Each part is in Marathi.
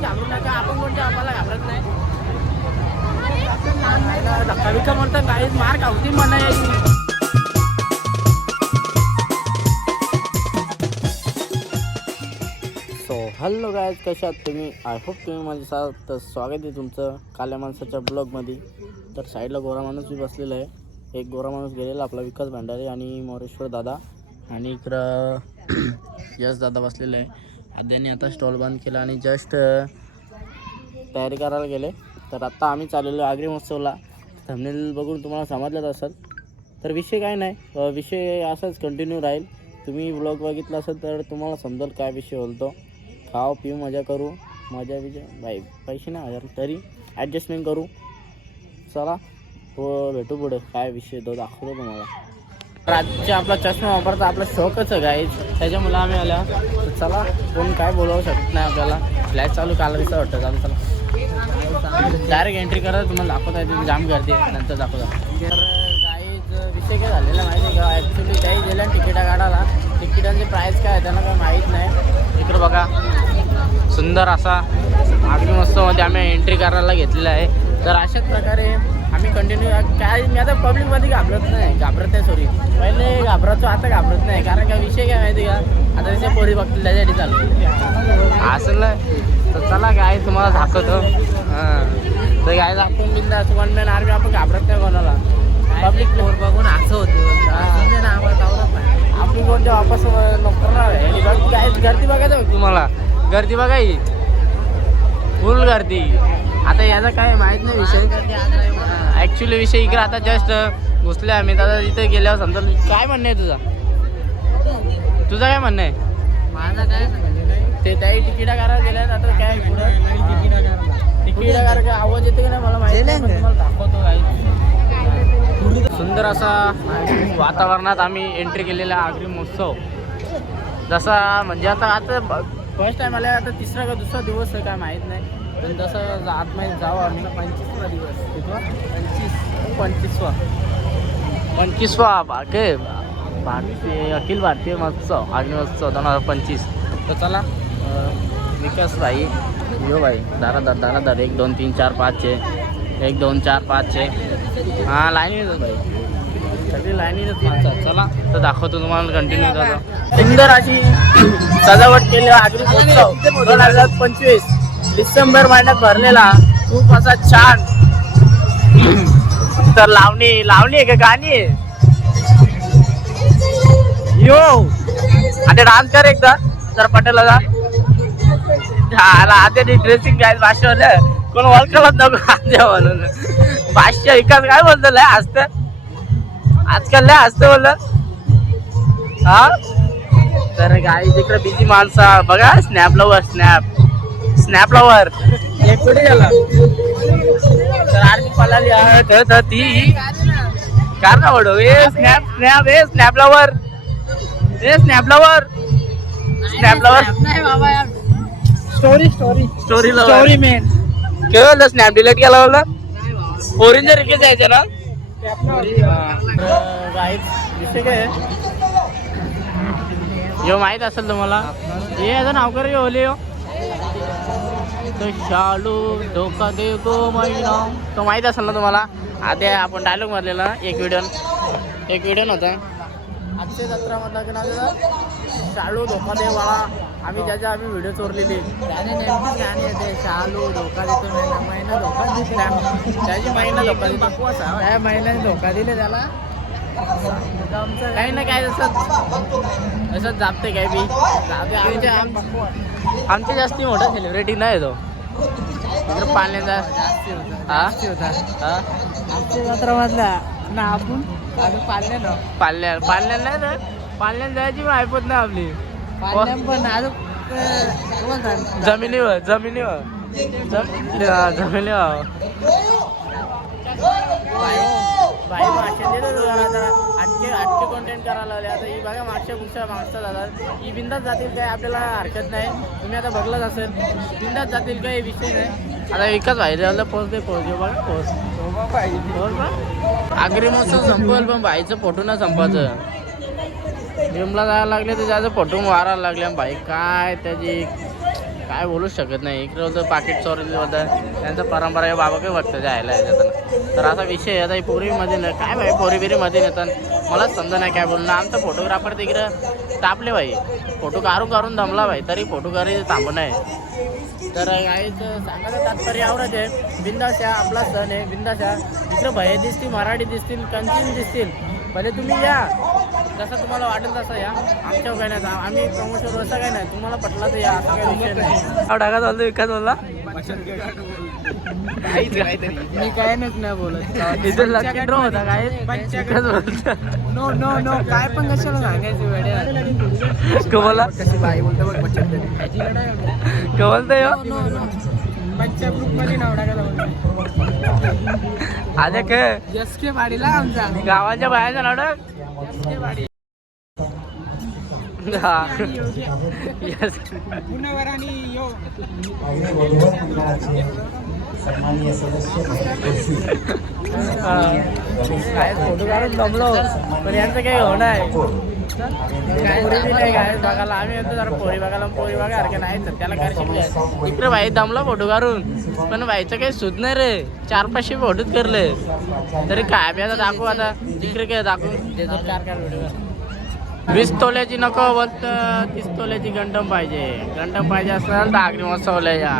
घाबरू नका. आपण कोणत्या आम्हाला घाबरत नाही. धक्का बिक्का म्हणतात काही मार खावती म्हणा. सो हॅलो गायज, कशा आहात तुम्ही? आय होप तुम्ही माझ्या साथ. तर स्वागत आहे तुमचं काल्या माणसाच्या ब्लॉगमध्ये. तर साईडला गोरा माणूस बी बसलेला आहे. एक गोरा माणूस गेलेला आपला विकास भांडारे आणि मोरेश्वर दादा, आणि इकडं यश दादा बसलेला आहे. आद्याने आता स्टॉल बंद केला आणि जस्ट तयारी करायला गेले. तर आत्ता आम्ही चाललेलो आगरी महोत्सवला. थंबनेल बघून तुम्हाला समजलंच असेल. तर विषय काय नाही, विषय असाच कंटिन्यू राहील. तुम्ही ब्लॉग बघितला असेल तर तुम्हाला समजेल काय विषय बोलतो. खाऊ पिऊ मजा करू, मजा विजय बाई, पैसे नाही हजार तरी ॲडजस्टमेंट करू. चला तो भेटू पुढे, काय विषय तो दाखवतो तुम्हाला. रातच्या आपला चष्मा वापरता आपला शौकच आहे गाईज, त्याच्यामुळे आम्ही आल्या. तर चला, कोण काय बोलावू शकत नाही आपल्याला. फ्लॅश चालू काला दिसतं वाटतं. चालू चला डायरेक्ट एंट्री करा, तुम्हाला दाखवता येते. जाम गर्दी आहे, नंतर दाखवता. तर गाईज विषय काय झालेला माहिती आहे का? ॲक्च्युली काही गेल्या तिकिटा काढायला. तिकिटांचे प्राईस काय आहे त्यांना काय माहीत नाही. इकडं बघा, सुंदर असा आगरी महोत्सवमध्ये आम्ही एंट्री करायला घेतलेला आहे. तर अशाच प्रकारे आम्ही कंटिन्यू काय, मी आता पब्लिकमध्ये घाबरत नाही सॉरी. पहिले घाबरायचो, आता घाबरत नाही. कारण का विषय काय माहिती का, आता त्याच्या पोरी बघतील त्याच्यासाठी चालू असं. तर चला काय तुम्हाला दाखवतो. हां, तर काय आपण बिंदास वन मॅन आर्मी, आपण घाबरत नाही कोणाला. पब्लिक पोर बघून असं होतं आपण कोणत्या वापस करणार आहे. काय गर्दी बघायचं तुम्हाला, गर्दी बघाई फुल गर्दी. आता याचा काय माहीत नाही विषय. ॲक्च्युली विषय इकडे आता जस्ट घुसले आम्ही. आता तिथे गेल्यावर समजा काय म्हणणं आहे तुझं काय म्हणणं आहे? माझं काय ते त्याही तिकिटा करायला गेल्यात. आता काय पुढं तिकिटा करा काय आवाज येते की नाही मला माहिती नाही, तुम्हाला दाखवतो. काही सुंदर असा वातावरणात आम्ही एंट्री केलेला आगरी महोत्सव. जसा म्हणजे आता फर्स्ट टाईम आला. आता तिसरा का दुसरा दिवस आहे काय माहीत नाही. पण जसं आतमध्ये जाऊ आम्ही. 25वा दिवस किती? 25वा बाकी भारतीय अखिल भारतीय महोत्सव आगरी महोत्सव 2025. तर चला विकास भाई, यो भाई दारादार 1 2 3 4 5 6 1 2 4 5 6. हां, लाईनीच भाई, सगळी लाईनीच माणसं. चला तर दाखवतो तुम्हाला कंटिन्यू करतो. सुंदर अशी सजावट केली आगरी महोत्सव 2025 डिसेंबर महिन्यात भरलेला. खूप असा छान. तर लावणी आहे का गाणी आहे? यो आता डान्स कर एकदा तर पटेलला. आता ड्रेसिंग काय भाषा कोण ओळखलच नको आद्या म्हणून. भाष्य विकास काय बोलतो लय हसत आजकाल, लय हसत बोललं. हा, तर गाई तिकडे बिझी माणसा बघा. स्नॅप लवर हे कुठे गेला? तर आरती पळाली आहे ती कार ना वडो. स्नॅप लवर नाही बाबा यार. स्टोरी मेन केवळ स्नॅप डिलीट केला बोलला. पोरींच्या रिक्वेस्ट जायचे ना. विषय काय यो माहीत असेल तुम्हाला. हे याचं नाव कर ओले यो. तो शालू धोका दे गो महिना, तो माहीत असेल ना तुम्हाला. आता आपण डायलॉग मारलेला एक व्हिडिओ नव्हता अक्षय जत्रामधला की ना, शालू धोका दे वाळा. आम्ही व्हिडिओ चोरलेली. त्याने नेमकीच गाणी येते, शालू धोका देतो महिना धोका देतो. त्याची महिना धोका देतो, त्या महिन्याने धोका दिले त्याला. काही ना काय असंच जापते काय बी. आमच्या जास्ती मोठा सेलिब्रिटी नाही तो. इकडे पाण्याचा जास्ती होता. आमच्या जत्रामधला ना. आपण पाल्याला नाही ना, पाल्याला जायची पण ऐकत नाही आपली. पण जमिनीवर बाई मागच्या आजचे कॉन्टेंट करायला लागले. आता ही बघा मागच्या जातात. ही बिंदास जातील काय, आपल्याला हरकत नाही. तुम्ही आता बघलाच असेल, बिंदास जातील काही विषय नाही. आता एकच व्हायचं पोहोचते बघा. आगरी महोत्सव संपवल पण बाईचं फोटो ना संपायचं. जिमला जायला लागले तर त्याचं फोटो मारायला लागले. बाई काय त्याची काय बोलूच शकत नाही. इकडे होतं पाकिट चोरली होतं, त्यांचा परंपरा आहे बाबा काय बघतं जायला याच्यात. तर असा विषय आहे. आता ही पोरीमध्ये नाही काय भाई, पोरीबिरीमध्ये नेतात मलाच समजा नाही काय बोलणं. आमचा फोटोग्राफर तिकडं तापले भाई, फोटो काढून दमला भाई, तरी फोटो करी थांबणं आहे. तर काहीच सांगायचं तात्पर्य आवडत आहे. बिंदास या, आपला सण आहे, बिंदास या. इकडं भय दिसतील, मराठी दिसतील, कंचीन दिसतील, भले तुम्ही या, जसं तुम्हाला वाटेल तसं या. आमच्या काय नाही, आम्ही प्रमोशन असं काय नाही, तुम्हाला पटला तर या, असं काही विषय नाही. ढाका चालतो विकास बोलला मी काय नाही बोलत. इथं लकी ड्रॉ होता काय नो नो नो काय पण कशाला सांगायचं वेड्या. कमला कशी बाई बोलतो बघ कमलता यो बच्चा ग्रुप मध्ये नाव टाकायला आधी काय एस के वाडीला आमचा गावाच्या बाहेरचा नाव टाक एस के वाडी. काय फोटो काढून जमलो पण यांचं काही होणार काय नाही काय बघायला. आम्ही येतो जरा पोरी बघायला सारखं नाही तर त्याला काय शिकले. इकडे भाई दमला फोटो काढून, पण भाईचं काही सुध नाही रे. 400-500 फोटोच करले तरी काय बी. आता दाखवू, आता इकडे काय दाखवू त्याचा 4 व्हिडिओ. 20 तोल्याची नको बोलत, 30 तोल्याची गंटम पाहिजे असेल तर आगरी महोत्सवला या.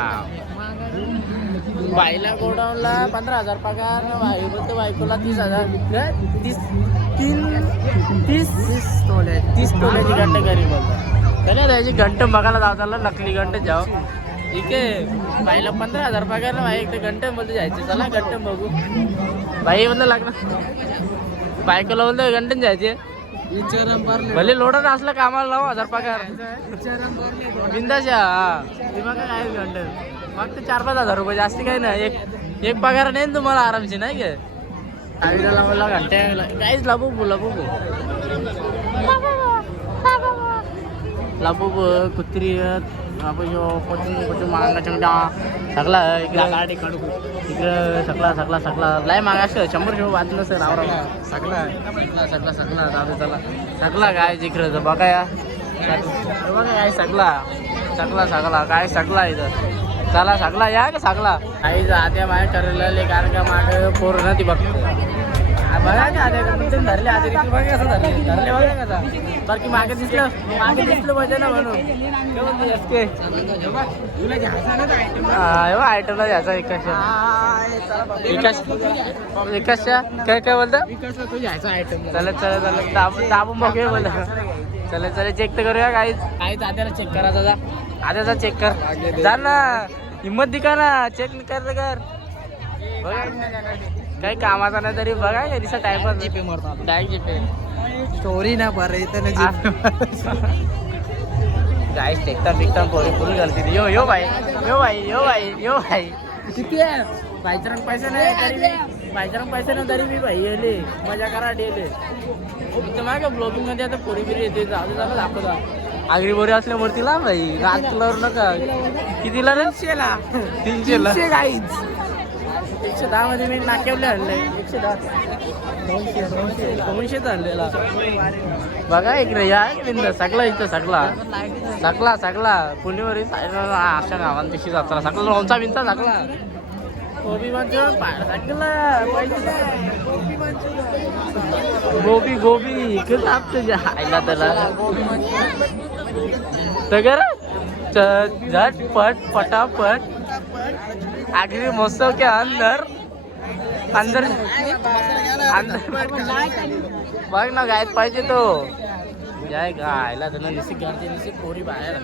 बाईला गोडाऊनला 15,000 पगार, बाई बोलतो बायकोला 30,000. 30 तोल्याची घंट घरी बोलतो. त्याला त्याची घंट बघायला जाऊ चालला, नकली घंट जाऊ. ठीक आहे, बाईला 15,000 पगार ना, बाई एकदा घंट बोलतो जायचे, चला घंट बघू. बाई बोलतो लग्न, बायकोला बोलतो घंटन जायचे. भले लोडत असलं कामाला लावू 1000 पगार बिंदाशा. मग काय घंट फक्त 4-5 हजार रुपये, जास्ती काही नाही. एक पगार नाही तुम्हाला आरामशी नाही काय. आईला मला घंट्या काहीच लाबू कुत्री मागा चमडा सगळा इकडं सगळा लय मागा 100 वाचलं सर आवरा सगळा जाऊ चला सगळा काय जिकडं बघा या बघा काय सगळा काय सगळा इथं. चला सगळा या का सगळा आई आद्या माय ठरलेले कारण का मागे पोर ना ती बघतो बघा का आद्या धरले आधी बघा कसं धरले बघा कसा बाकी मागे दिसलं पाहिजे ना म्हणून आयटमला घ्यायचा विकासच्या काय बोलतं तू घ्यायचा आयटम. चला दाबून बघूया बोलता. चला चेक तर करूया काहीच आद्याला चेक करा दादा. आद्याचा चेक कर जा ना, हिंमत दिका ना, चेक कर बघा काही कामाचा नाही तरी बघा दिसा टाइमपास. जीपे मारतो डायरेक्ट जीपे स्टोरी ना बरं इथं गाय टेकता पोरी फुल घालते. यो भाई किती आहे बायचा रंग पैसे नाही तरी मी भाई येले मजा करा डेले इथं मागे ब्लॉगिंग मध्ये. आता पोरी बिरी येते जाऊ दाखवता आगरी बोरी असल्यावरती ला भाई रात तुला नका कितीला रे 300 गाईच 110 मध्ये मी नाकेवले आणले 200 आणलेला बघा इकडे या बिंदा सगळा इथं सगळा पुणेवर अशा गावांपेक्षा जाताना सगळं लोणचा बिंचा सगळा गोबी इकडे आपल्या आईला त्याला झटपट फटाफट आगरी महोत्सव के अंदर बघ ना गायत पाहिजे तो जाय गायला त्याला निश्चित घरचे निश्चित पोरी बाहेर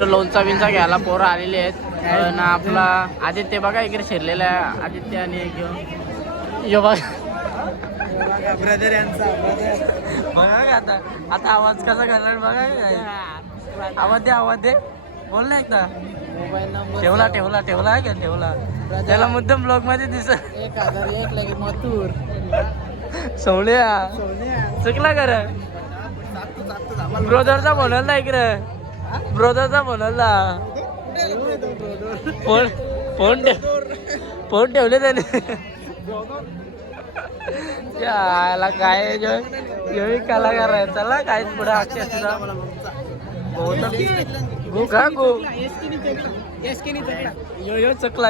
तर लोणचा बिंचा घ्यायला पोरं आलेले आहेत ना. आपला आदित्य बघा इकडे शिरलेला आहे आदित्य आणि यो बघा ब्रदर यांचा बघा आता आवाज कसा घालणार बघा. आवाज दे बोल ना एकदा. मोबाईल नंबर ठेवला त्याला मुद्दाम ब्लॉग मध्ये दिसत 1001 लगे मथुर सोन्या चुकला कर ब्रोदरचा बनवला इकडे ब्रोदरचा बनवला फोन ठेवले त्याने याला काय कलाकार आहे. चला काय पुढे अक्षय गो का गो यो चकला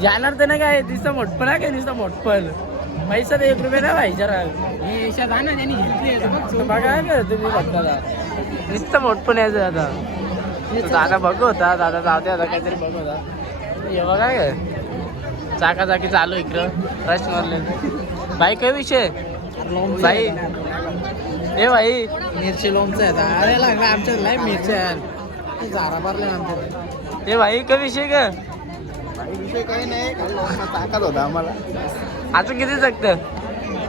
जाणार तर नाही काय दिसतं मोठपण आहे काय नुसतं मोठपण पैसा तर 1 रुपया नाही व्हायचा बघा तुम्ही बघता नुसतं मोठपण यायचं आता दादा बघ होता दादा जाऊ आता काहीतरी बघ होता हे बघा काय चाकाचाकी चालू इकडं रश मारले बाई काय विषय बाई ए बाई मिरची लोणचं आहे अरे लागला आमच्या लय मिरच्या झारा भरले नंतर ए भाई काय विषय का विषय काही नाही ताकद होता आम्हाला अजून किती जगतं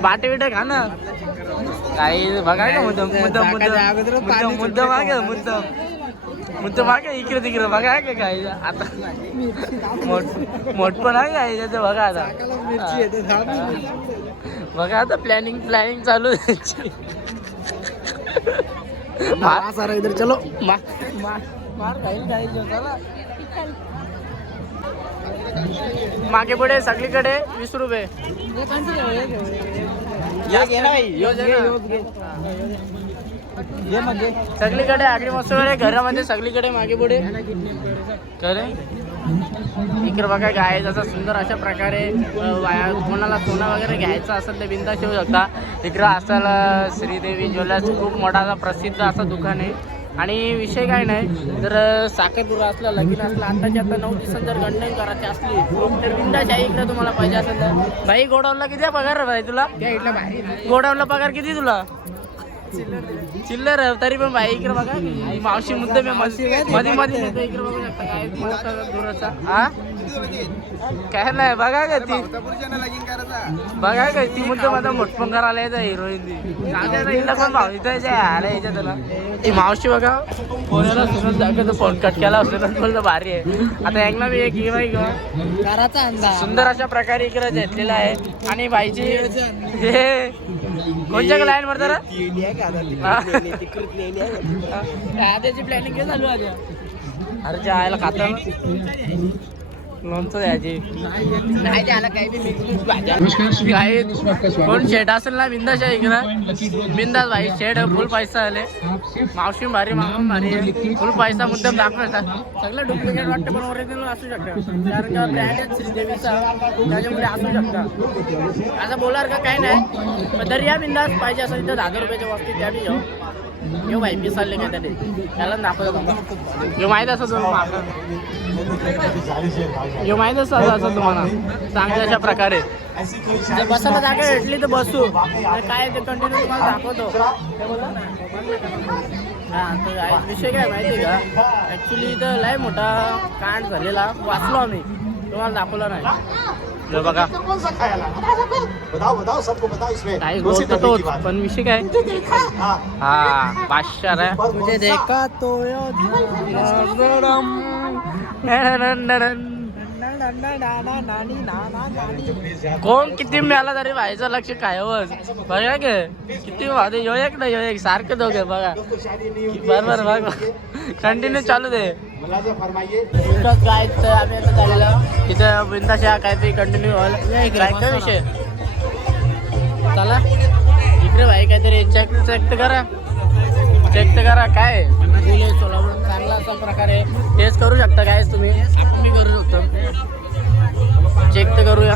बाटे बिटे खा ना काही बघा का मुद्दाम मागे इकडे तिकडे बघा का काय आता मोठपण आहे काय त्याचं बघा आता बघा आता प्लॅनिंग चालू सारा इधर चलो मागे पुढे सगळीकडे 20 रुपये सगळीकडे आगरी मस्तकडे घरामध्ये सगळीकडे मागे पुढे खरे इकडे बघा गाय जसा सुंदर अशा प्रकारे कोणाला सोनं वगैरे घ्यायचं असेल तर बिंदास येऊ शकता इकडं असायला श्रीदेवी ज्वेलर्स खूप मोठा असा प्रसिद्ध असं दुकान आहे आणि विषय काय नाही जर साखरपुडा असला लगीन असला आताच्या आता 9 दिवसात जर गंडण करायची असली तर बिंदास आहे इकडे तुम्हाला पाहिजे असेल तर भाई गोडाऊनला किती आहे पगार भाई तुला गोडाऊनला पगार किती तुला चिल्लर तरी पण भाई इकडे बघा मावशी मुद्दे मध्ये मध्ये इकडे बघू शकता काय दूरचा हा काय नाही बघा का ती बघा का ती मुद्दे माझा मोठपण करायला येतं हिरोईन हिला पण भाऊ इथं आला याच्या त्याला ती मावशी बघा फोनला सुनत दाखवतो फोन कट केला असतो भारी आहे आता एकना बी एक घराचा अंदाज सुंदर अशा प्रकारे इकडे घेतलेला आहे आणि भाईची हे कोणत्या लाईन वर तर त्याची प्लॅनिंग काय चालू आहे अरे जे आयला खाता लोणचं द्यायची कोण शेट असेल ना बिंदास आहे इकडं बिंदास भाई शेट फुल पैसा आले मावशी भारी मामा भारी फुल पैसा मुद्दाम दाखवायचा सगळं डुप्लिकेट वाटतं पण ओरिजिनल असू शकतं कारण का ब्रँड आहे श्रीदेवीचा त्याच्यामुळे असू शकतं असं बोलार का काय नाही पण तरी या बिंदास पाहिजे असं इथं 10,000 रुपयाच्या वस्तू त्या बी जाऊ यो भाई मी चालले काय त्याला दाखवतो यो माहीत असं तुम्हाला यो माहीत असं तुम्हाला चांगल्या अशा प्रकारे बसायला जागा भेटली तर बसू काय ते कंटिन्यू तुम्हाला दाखवतो हां तर विषय काय माहिती आहे का ॲक्च्युली इथं लय मोठा कांड झालेला वाचलो आम्ही तुम्हाला दाखवला नाही बघा काही बोलतो तोच पण विषय काय हा बादशाह आहे तुझे देखा तो कोण किती मिळाला तरी व्हायचं लक्ष कायवच बघा गे किती वादे यो एक ना यो एक सारखं दोघे बघा बरोबर बघ कंटिन्यू चालू दे काय तर आम्ही आता चाललेलं इथं बिंदाशा काहीतरी कंटिन्यू व्हायला काय विषय चला इकडे भाई काहीतरी चेक तर करा काय सोलापूर चांगला अशा प्रकारे टेस्ट करू शकता काय तुम्ही मी करू शकतो चेक तर करूया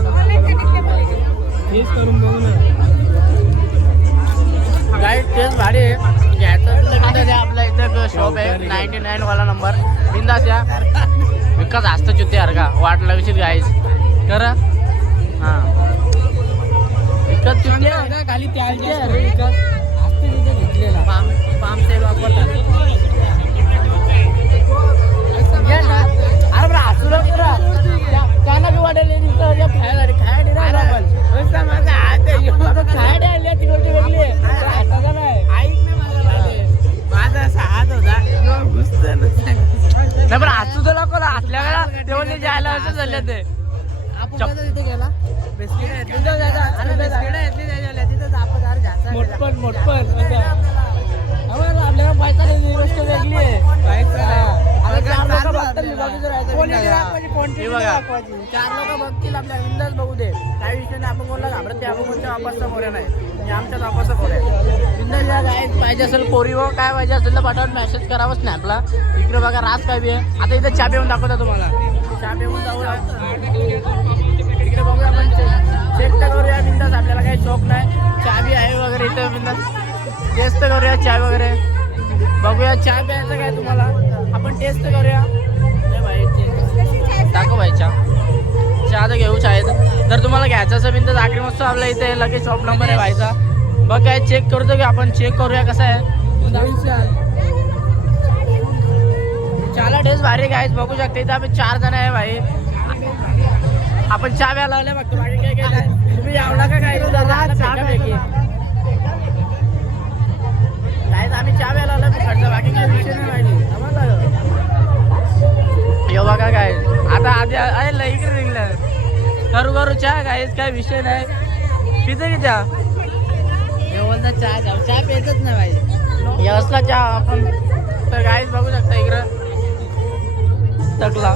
टेस्ट करून बघू ना काय टेस्ट भारी आहे घ्यायचं आपल्या इथं शॉप आहे 99 वाला नंबर बिंदास या विकास असतं चुते यार का वाटला विषय गाईस करा हां विकत चुते खाली त्या घेतलेला पाम तेल वापरतात अरे बरं असू त्यांना बी वाटेल माझा हात खायला आली ती गोष्ट वेगळी आहे माझा असा हात होता नाही पण असू तर नको असल्या ते म्हणजे जायला असं झालं ते तिथे गेला मोठपण आपल्याला पैसा नाही गोष्ट वेगळी आहे हे बघा 4 लोक बघतील आपल्या बिंदास बघू दे, काही विषय नाही. आपण कोणाला घाबरत नाही, आपण कोणत्या वापसचा पोऱ्या नाही, हे आमच्याच वापसचा पोऱ्या बिंदास. या काय पाहिजे असेल पोरी व काय पाहिजे असेल तर पाठवून मेसेज करावं स्नॅपला. इकडे बघा रास काय बी आहे. आता इथे चहा पिऊन दाखवता तुम्हाला, चहा पिऊन जाऊया इकडे बघूया. आपण चेक तर करूया बिंदास, आपल्याला काही शौक नाही. चहा बी आहे वगैरे इथे बिंदास, टेस्ट करूया चहा वगैरे बघूया. चहा प्यायचं काय तुम्हाला, आपण टेस्ट करूया. भाई दाखव भाई चहा तर घेऊच आहेत. जर तुम्हाला घ्यायचं असेल बिंदास आखरी मस्त आपल्या इथे लगेच शॉप नंबर आहे भाईचा. बघ काय चेक करतो की आपण चेक करूया कसं आहे. चहाला टेस्ट भारी काय बघू शकते. इथं आपण 4 जण आहे भाई. आपण चहा प्यायला लावल्या बघतो, बाकी काय काय नाही. तुम्ही आवडा का काय चहापैकी काय आम्ही चहा प्यायला लावला खर्च, बाकी काय विषय नाही माहिती आम्हाला. यो बघा काय आता आधी अरे इकडे निघलं करू चहा काहीच काय विषय नाही. पितो की चहा, हे बोलता चहा प्यायचंच नाही भाई. हे असला चहा आपण तर काहीच बघू शकता इकडं टकला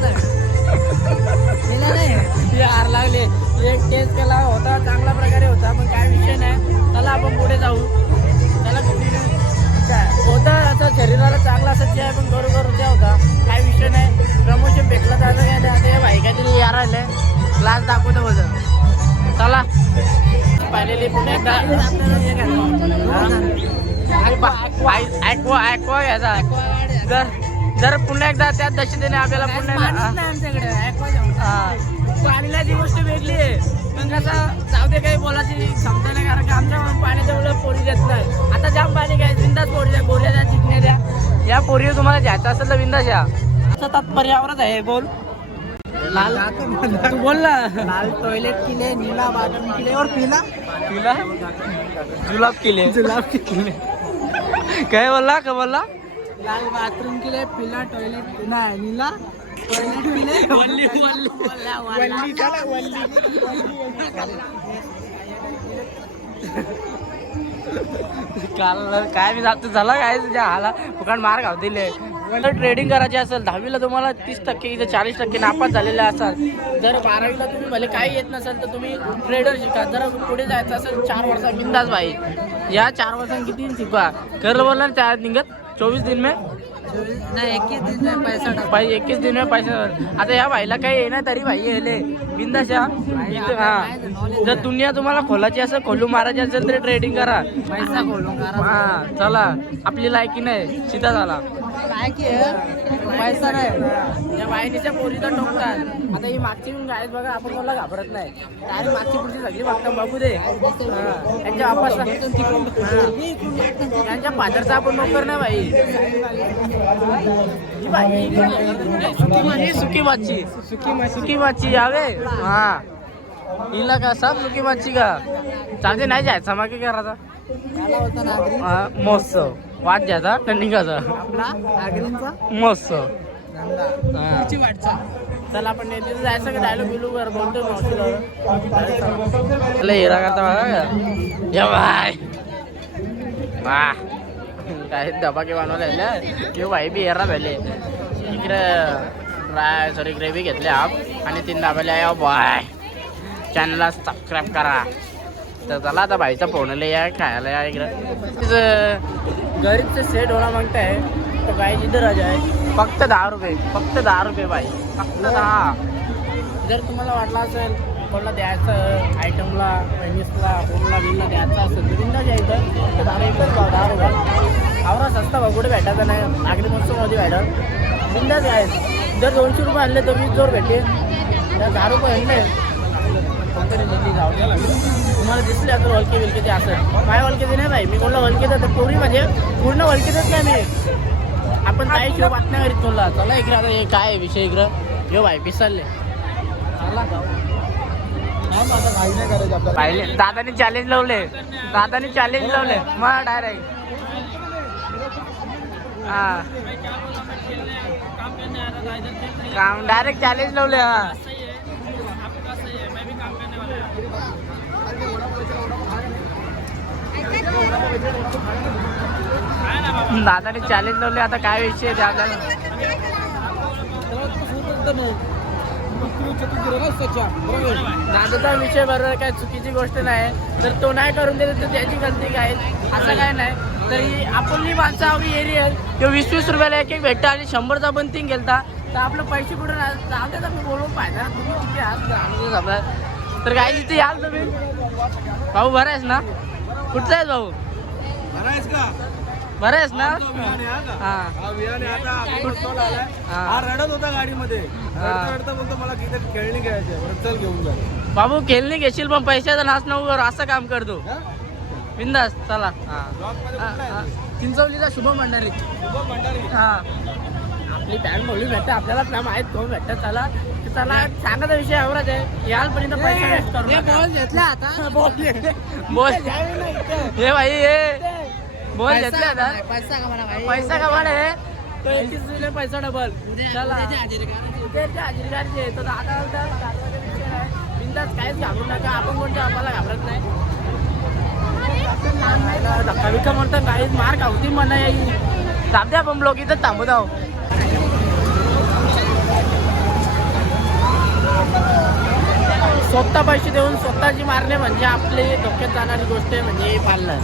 हार लागले. एक टेस्ट केला होता, चांगला प्रकारे होता, पण काय विषय नाही. चला आपण पुढे जाऊ. चला होता असं शरीराला चांगला असं चहा, पण करू चहा होता, काय विषय नाही. प्रमोशन भेटलं जातं काय नाही. आता हे भाई काहीतरी यार आले क्लास दाखवतो बोलतं. चला फायनली पुन्हा एकदा ॲक्वा घ्यायचा. जर पुन्हा एकदा त्याच दशेने आपल्याला पुन्हा पाणीची गोष्ट वेगळी आहे, पण कसं जाऊ दे काही बोलायची क्षमता नाही, कारण की आमच्या पाण्याच्या वेळेला पोरी देत नाही. आता जाम पाणी काय बिंदास पोरी द्या, गोऱ्या द्या, चिकण्या द्या. या पोरी तुम्हाला घ्यायचं असेल तर बिंदास या. असं तात्पर्यावरच आहे. बोल लाल, तू बोल ना. लाल टॉयलेट किले, नीला बाथरूम किले और पीला जुलाब किले काय बोलला का बोलला. लाल बाथरूम के लिए, पीला टॉयलेट नाही, नीला टॉयलेट के लिए वल्ली चला वल्ली. काल काय मी जातो झाला काय तुझ्या हाला फुकट मार घाव दिले. ट्रेडिंग करायची असेल 10वीला तुम्हाला 30% इथे 40% नापास झालेले असाल. जर 12वीला तुम्ही भले काही येत नसेल तर तुम्ही ट्रेडर शिका. जर पुढे जायचं असेल 4 वर्षा बिंदास भाई. या 4 वर्षांनी किती शिका कर बोल ना. त्या निघत 24 दिन में नाही 21 दिन में पैसा 21 दिन में पैसा. आता या भाईला काही येणार तरी भाई येले बिंदास या. हा जर दुनिया तुम्हाला खोलायची असेल, खोलू मारायची असेल तर ट्रेडिंग करा, पैसा खोलू करा. हा चला आपली लायकी नाही सीधा झाला लायकी पैसा नाही. या वाहिनीच्या पोरी तर टोकतात. आता ही मागची गायच बघा, आपण कोणाला घाबरत नाही. डायरेक्ट मागची पुढची सगळी बघता बघू दे. त्यांच्या वापस त्यांच्या फादरचा आपण नोकर नाही भाई. सुकी माची यावे. हा हिला का सब सुकी माची का चालते नाही जायचा मागे करायचा. महोत्सव वाट द्यायचा टर्निंगाचा महोत्सव. चला आपण तिथे जायचं का डायलॉग बिलू कर बोलतो हिरा करता बघा या बाय वा काय धबाके बनवले किंवा भाई बी हेरा झाले. इकडे सॉरी ग्रेव्ही घेतले आप आणि 3 दाबाले आहे बाय. चॅनलला सबस्क्राईब करा. तर चला आता भाईचा फोनला या खायला या. इकडं गरीबचं सेट होणं मागताय तर भाई जिथं राजा आहे फक्त 10 रुपये, फक्त 10 रुपये भाई, फक्त 10. जर तुम्हाला वाटलं असेल कोणाला द्यायचं आयटमला बहिणीसला कोणाला बिलला द्यायचं असेल तर बिंदा द्यायचं तर 10 रुपये. आवरा सस्ता भाऊ कुठे भेटायचं नाही. नागरी महोत्सवमध्ये भेटत बिंदा द्यायचं. जर 200 रुपये आणले तर 20 जोर भेटले. तर 10 रुपये आणले तुम्हाला दिसले आता वलके विलके ते असं काय वलके नाही भाई. मी कोणाला वलके तर पोरी म्हणजे पूर्ण वलकेतच नाही मी. आपण काही शिवाय बातम्या करीत कोणला. चला इकडे आता हे काय विषय इकडं यो भाई पिसालले पाहिले. दादाने चॅलेंज लावले मग डायरेक्ट हा काम डायरेक्ट चॅलेंज लावले. हा दादाने चॅलेंज लावले. आता काय विषय आहे आपल्याला नादाचा विषय बरोबर काय चुकीची गोष्ट नाही. तर तो नाही करून देत तर त्याची गलती काय, असं काय नाही. तरी आपली माणसं आवडी एरियल किंवा 20-20 रुपयाला एक भेटतं आणि 100चा पण तीन गेलता तर आपलं पैसे कुठून जाऊ दे. मी बोलून पाहिजे तुम्ही किती आहात समजा. तर काय तिथे याल तुम्ही भाऊ बरं आहेस ना? कुठचा आहेस भाऊ? बरं आहेस ना? हा रडत होता गाडीमध्ये, रडता बोलतो मला किती खेळणी घ्यायचे, चल घेऊन जा. बाबू खेळणी घेशील पण पैशाचा नाच नको करू, असं काम करतो बिंदास. चला चिंचवलीचा शुभम भंडारी. हा आपली पॅन बोलली भेटते आपल्याला प्लॅन माहीत कोण भेटतं. चला चला सांगायचा विषय एवढाच आहे. यालपर्यंत पैसा वेस्ट करू बॉल घेतला आता. बॉल हे भाई हे बॉल घेतले आता. पैसा कमाडे तो 21 पैसा डबल. चला हजेरीगारचे तो दादा बिंदास काहीच घाबरू नका. आपण कोणत्या आम्हाला घाबरत नाही. धक्का बिक्का म्हणतात काहीच मार खावती म्हणा येईल. थांबते आपण ब्लॉग इथं थांबू जाऊ. स्वतः पैसे देऊन स्वतःची मारणे म्हणजे आपली डोक्यात जाणारी गोष्ट आहे. म्हणजे पाळणं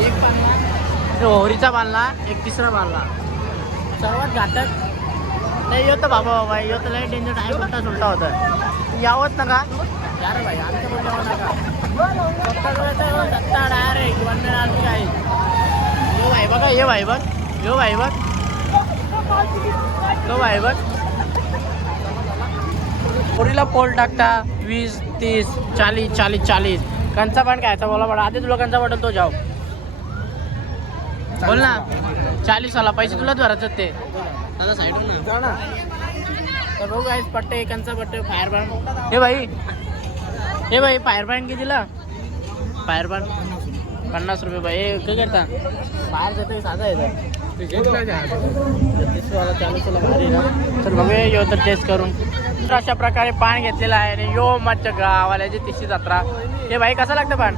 एक पाळणा होरीचा पाळणा एक तिसरा पाळणा सर्वात घातक नाही येतं बाबा येत लय डेंजर टाईम उलटा सुलटा होतं. यावत नका यार भाई आमच्या पण यावं नका. स्वतः डायरेक्ट वन आली काही यो भाई बघा ये भाई बघ यो भाई बघ तो भाई बघ पोरीला पोल टाकता 20, 30, 40, 40, 40 कंचा पण खायचा बोला पडा. आधी तुला कंचा पडेल तो जाऊ बोल ना. 40 वाला पैसे तुलाच भरायचं ते दादा साईडून ना. तर बघू काय पट्टे कंचा पट्टे फायर ब्रँड हे भाई फायर ब्रँड कितीला? फायर ब्रँड 50 रुपये भाई. हे काय करता बाहेर जातो साधा येतं 30 वाला 40 वाला भारी ना. तर बघूया यो तर टेस्ट करून. तर अशा प्रकारे पान घेतलेलं आहे आणि यो मच्छा गावाल्याची तिसरी जत्रा. हे भाई कसं लागतं पान?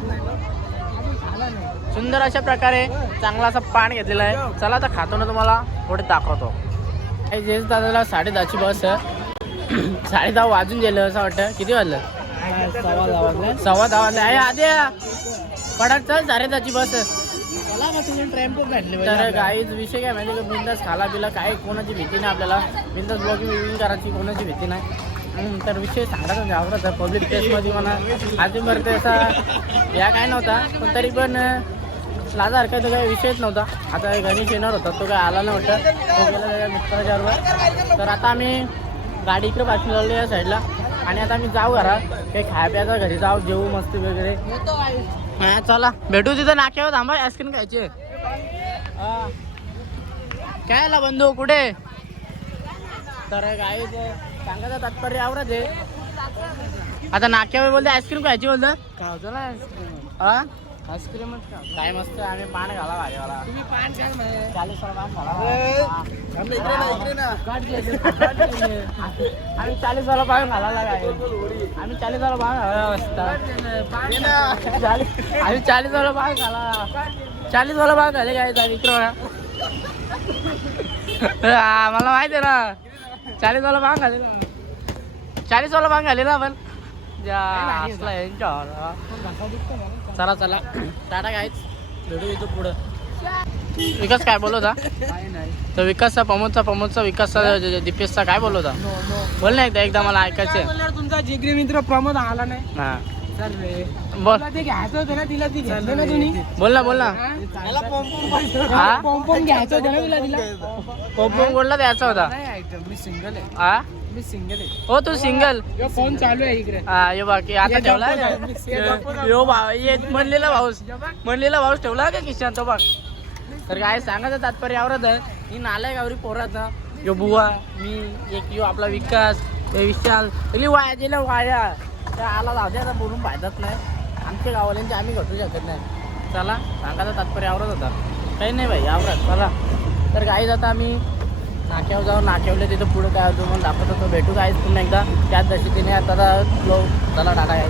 सुंदर अशा प्रकारे चांगला असं पान घेतलेलं आहे. चला तर खातो ना तुम्हाला पुढे दाखवतो. जेस दादाला 10:30ची बस आहे. 10:30 वाजून गेलं असं वाटतं. किती वाजलं? 10:15 वाजले आहे. आधी पडात चल 10:30ची बस आहे. तर काहीच विषय काय माहिती का बिंदास खाला पिला काय कोणाची भीती नाही आपल्याला. बिंदास ब्लॉगिंग करायची कोणाची भीती नाही. तर विषय सांगायचा म्हणजे आवडत पब्लिक प्लेसमध्ये म्हणा आधी बरं ते असा या काय नव्हता पण तरी पण लाजा काय तो काही विषयच नव्हता. आता गणेश येणार होता तो काय आला नव्हता. तो गेला त्याच्या मित्राच्या बरोबर. तर आता आम्ही गाडी इकडे पाठवून लावली या साईडला आणि आता आम्ही जाऊ घरात काही खाया प्यायचा घरी जाऊ जेवू मस्ती वगैरे. हा चला भेटू तिथं नाक्यावर थांबा आईस्क्रीम खायची. काय आला बंधू कुठे? तर काय सांगायचं तात्पर्य आवडत आहे. आता नाक्यावर बोलते आईस्क्रीम खायची बोलतं खावतो ना आईस्क्रीम. हा आईस्क्रीमच काय मस्त आम्ही पान घाला भाजीवाला. तुम्ही पान घाल 40 वाला पान घाला. आम्ही 40 वाला पान घालायला काय आम्ही 40 वाला पान घाला असता. आम्ही 40 वाला पान घाला 40 वाला पान घाले काय मित्र मला माहिती आहे ना 40 वाला पान घाले 40 वाला पान घाले ना आपण असला यांच्या. चला चला टाटा काहीच भेटू इथं पुढं. विकास काय बोलत होता? तर विकासचा प्रमोदचा विकासचा दीपेशचा काय बोलत होता? बोल ना एकदा मला ऐकायचं. तुमचा जिगरी मित्र प्रमोद आला नाही. हा बोल ते घ्यायचं होतं ना तिला ती घेतलं ना तुम्ही. बोल ना पॉम्पॉम घ्यायचं होतं ना तिला पॉम्पॉम गोल्डला द्यायचा होता. मी सिंगल आहे. हा मी सिंगल आहे. हो तू सिंगल. फोन चालू आहे इकडे. हा यो बाकी आता ठेवला यो म्हणलेला भाऊस ठेवला का किशात तो बघ. तर काय सांगायचं तात्पर्य आवडत आहे ही नालाय गावरी पोराचा यो बुवा मी एक यो आपला विकास विशाल वाया गेला वाया त्या आला जाऊ द्या बोलून फायदाच नाही. आमच्या गावाल्यांचे आम्ही घटू शकत नाही. चला सांगायचं तात्पर्य आवडत होता काही नाही भाई आवडत. चला तर काहीच आता आम्ही नाक्यावर जाऊन नाक्यावले तिथं पुढं काय होतं म्हणून दाखवत होतो. भेटू काहीच पुन्हा एकदा त्याच दशेने आता चला टाटा आहे.